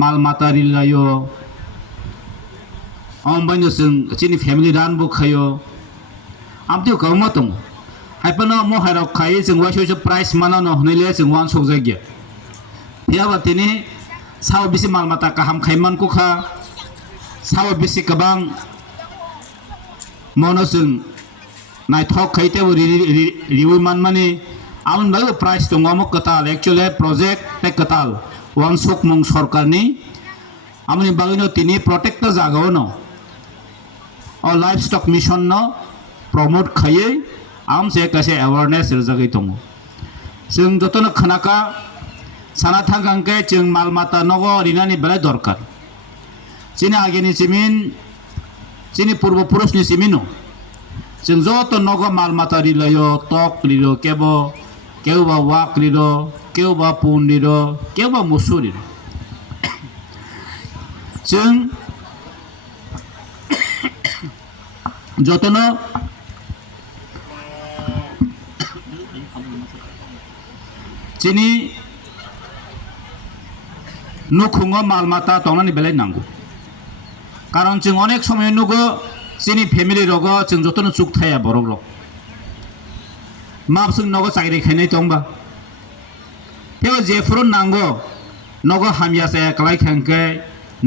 mal mata rilayo ambaino sing chini family ran bu khayo amtiu kawma tong haipana mo hairok khai sing wa sho price mana no hnile sing wan sok jagya piaba tini saw bisi mal mata kaham khaiman ku kha saw bisi kabang mono sing nai thok khaite riwi man mani amun bayo price to ngomok katal actually project te katal wan sok mong sarkar ni amuni bagino tini protector jagao no or livestock mission no promote khaye am se kase awareness jagai tongo जों जतन खनाका साना थांगांके जों माल माता नगो रिनानि बेलाय दरकार चिनि आगेनि semen चिनि पूर्व पुरुषनि सिमिनो जों जत नगो माल माता रिलायो तक रिलो केबो केउबा वाक रिलो केउबा पुन रिलो केउबा मुसु रिलो जों जतन চিনি নুখুঙো মালমাতা তংনানি বেলাই নাंगौ কারণ जों অনেক সময় নুগো চিনি ফ্যামিলি রগ जों যতন চুক থায়া বরক রক মাপ जों নগো চাকরি খাইনাই তংবা তেও যেফুর নাंगौ নগো হামিয়াসে একলাই খাংকে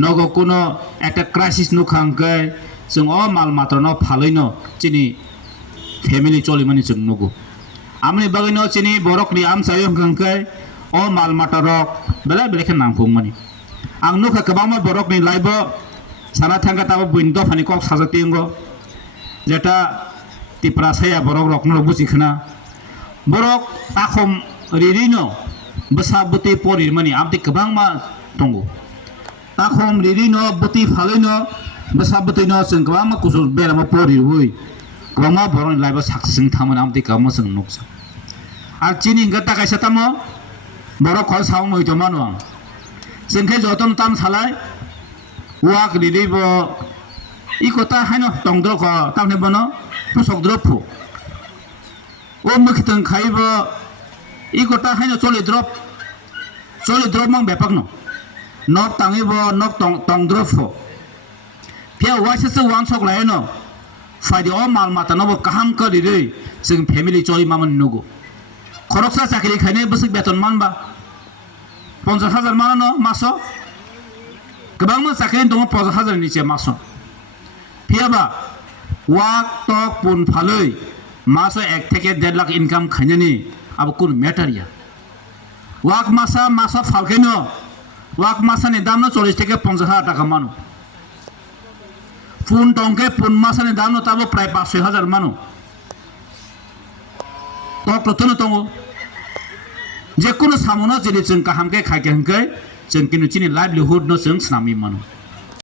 নগো কোনো একটা ক্রাইসিস নুখাংকে जों অ মালমাতা ন ফালैनो চিনি ফ্যামিলি চলিমানি जों নুগো আমনি বাগিনো চিনি বরক নি আম সায়ং খাংকে অ মাল মাটা রক বেলা বেলেকে নামকুম মানি আং নুখা কবামা বরক নি লাইব সানা থাঙ্গা তাবো বুইন্দ ফানি কক সাজাতিঙ্গ যেটা তিপ্রা সায়া বরক রক ন বুজিখনা বরক আখম রিরিনো বসা বুতি পরির মানি আমতি কবাং মা তঙ্গো তাখম রিরিনো বুতি ফালैनो বসা বুতিনো जों কবামা কুসুল বেরামা পরির হই কবামা বরন লাইব সাকসেসিং থামন আমতি কবামা जों নুকসা আর চিনি গতা কাইসা তামো বড় খল সাউ মইতো মানো जोंखे যতন তাম সালাই ওয়াক লিলিব ই কথা হাইনো তংদ্র ক তামনে বনো পুসকদ্র ফু ও মুখিতং খাইব ই কথা হাইনো চলি দ্রপ মাং বেপাক ন নক তাঙিব নক তংদ্র ফু ফিয়া ওয়াইসে ওয়ান সক লাইনো ফাইদি অ মাল মাতা নব কাহাম করি রে जों ফ্যামিলি চলি মামন নুগো খরকসা চাকরি খাইনে বসক বেতন মানবা 50,000 মানো মাসো গোबां मा চাকরি দङ 50,000 নিচে মাসো ফিয়াবা ওয়াক টক পুন ফাलै মাসো 1 থেকে 1.5 লাখ ইনকাম খাইনানি আব কোন ম্যাটারিয়া ওয়াক মাসা ফালকেনো ওয়াক মাসানি দাম 40 থেকে 50,000 টাকা মানো পুন টংকে পুন মাসানি দাম তাবো প্রায় 500,000 মানো তক প্রতন দङ যে কোনো সামনো যদি जों কাহামকে খাইকে হংকে जों किनु चिनि लाइवलीहुड नो जों स्नामी मानो